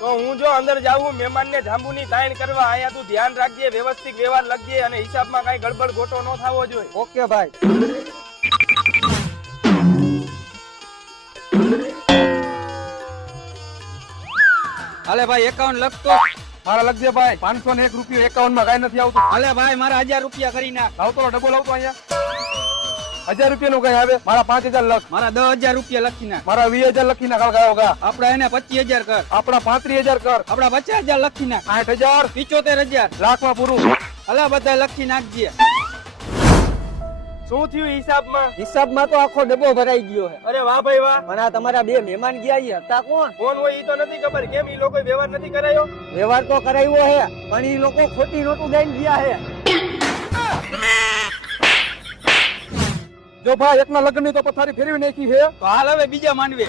તો હું જો અંદર જાઉં મહેમાન ને જાંબુની તાણ કરવા, આયા તું ધ્યાન રાખજે, વ્યવસ્થિત વ્યવહાર લખજે અને હિસાબમાં કઈ ગડબડ ગોટો ન થવો જોઈએ. ઓકે ભાઈ. હાલે ભાઈ 51 લખતો. મારા લખજે ભાઈ. 501 રૂપિયો 51 માં કઈ નથી આવતું. હાલે ભાઈ મારા 1000 રૂપિયા કરી નાખ. લાવતો ડબલ આવતો અહીંયા 1000 રૂપિયા નું કઈ આવે. મારા 5000 લખ. મારા 10000 રૂપિયા લખી નાખ. મારા 20000 લખી નાખ. ગાયો ગા આપડા એને 25000 કર. આપણા 35000 કર. આપડા 50000 લખી નાખ. 60000 75000 લાખમાં પૂરું. હાલે બધા લખી નાખજે. શું થયું હિસાબમાં? હિસાબમાં તો આખો ડબ્બો ભરાઈ ગયો છે. અરે વાહ ભાઈ વાહ. પણ આ તમારા બે મહેમાન ગયા ઈ હતા કોણ? કોણ હોય ઈ તો નથી ખબર. કેમ ઈ લોકો વ્યવહાર નથી કરાયો? વ્યવહાર તો કરાવ્યો હે, પણ ઈ લોકો ખોટી નોટું દઈને ગયા હે. જો ભાઈ એકના લગ્ન ની તો પથારી ફેરવી નાખી છે. તો હાલ હવે બીજા માનવે.